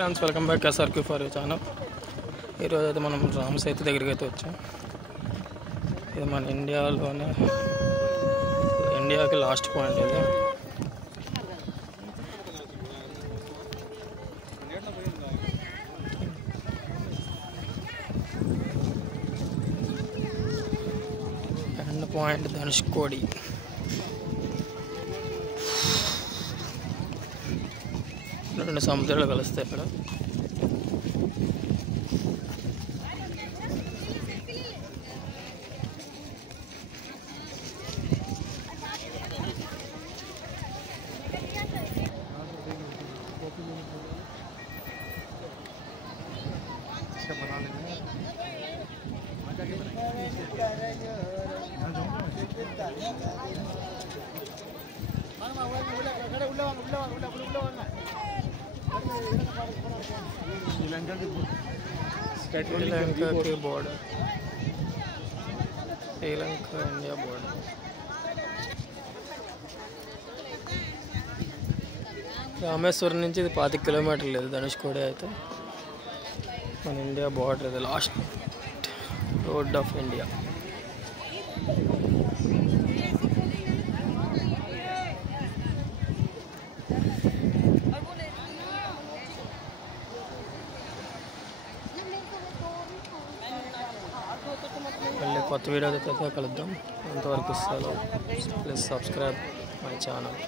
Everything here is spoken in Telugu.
Friends welcome back SRQ for channel. ఈరోజు అయితే మనం రామ్ సేతు దగ్గరికి అయితే వచ్చాం. ఇది మన ఇండియాకి లాస్ట్ పాయింట్. ఇది ఎండ్ పాయింట్ ధనుష్కోడి. రెండు సముద్రాలు కలుస్తాయి ఇక్కడ. శ్రీలంక के border, Sri Lanka India border. Rameswaram నుంచి ఇది 25 కిలోమీటర్లు. లేదు ధనుష్కోడి అయితే మన ఇండియా బోర్డర్. ఇది లాస్ట్ రోడ్ ఆఫ్ ఇండియా. మళ్ళీ కొత్త వీడియోతో కలుద్దాం. అంతవరకు సెలవు. Please subscribe my channel.